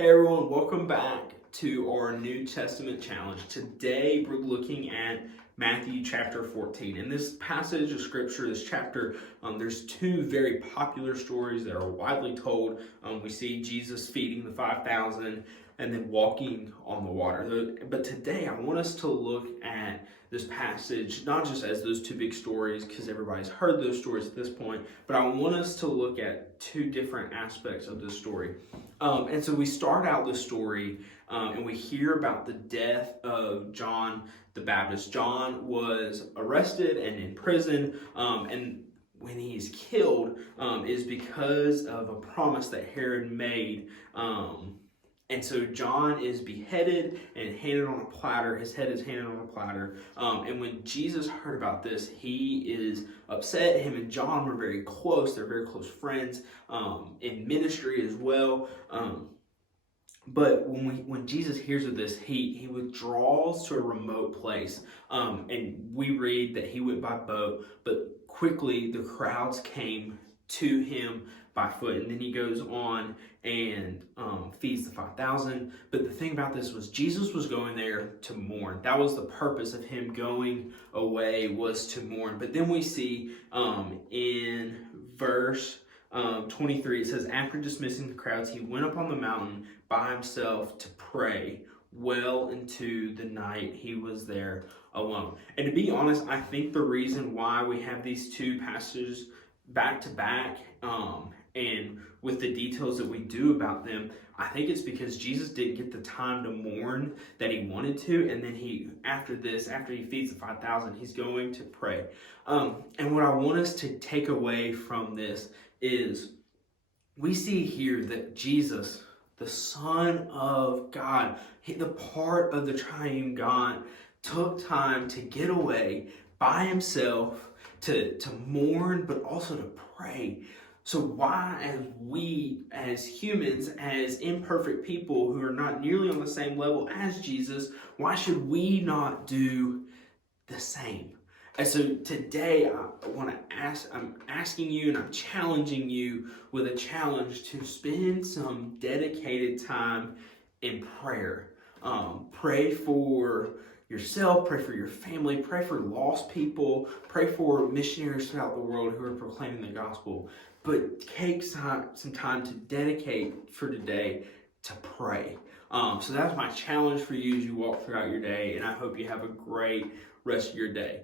Hey everyone, welcome back to our New Testament challenge. Today we're looking at Matthew chapter 14. In this passage of scripture, this chapter, there's two very popular stories that are widely told. We see Jesus feeding the 5,000 and then walking on the water. But today I want us to look at this passage, not just as those two big stories, because everybody's heard those stories at this point, but I want us to look at two different aspects of this story. And so we start out the story and we hear about the death of John the Baptist. John was arrested and in prison, and when he's killed is because of a promise that Herod made. And so John is beheaded and handed on a platter. His head is handed on a platter. And when Jesus heard about this, he is upset. Him and John were very close. They're very close friends in ministry as well. But when Jesus hears of this, he withdraws to a remote place. And we read that he went by boat, but quickly the crowds came to him by foot, and then he goes on and feeds the 5,000. But the thing about this was Jesus was going there to mourn. That was the purpose of him going away, was to mourn. But then we see in verse 23, it says, after dismissing the crowds, he went up on the mountain by himself to pray. Well into the night he was there alone. And to be honest, I think the reason why we have these two passages back to back, and with the details that we do about them, I think it's because Jesus didn't get the time to mourn that he wanted to, and then after he feeds the 5,000, he's going to pray. And what I want us to take away from this is we see here that Jesus, the Son of God, the part of the triune God, took time to get away by himself to mourn, but also to pray. So why, as we, as humans, as imperfect people who are not nearly on the same level as Jesus, why should we not do the same? And so today I'm asking you and I'm challenging you with a challenge to spend some dedicated time in prayer. Pray for yourself, pray for your family, pray for lost people, pray for missionaries throughout the world who are proclaiming the gospel. But take some time to dedicate for today to pray. So that's my challenge for you as you walk throughout your day, and I hope you have a great rest of your day.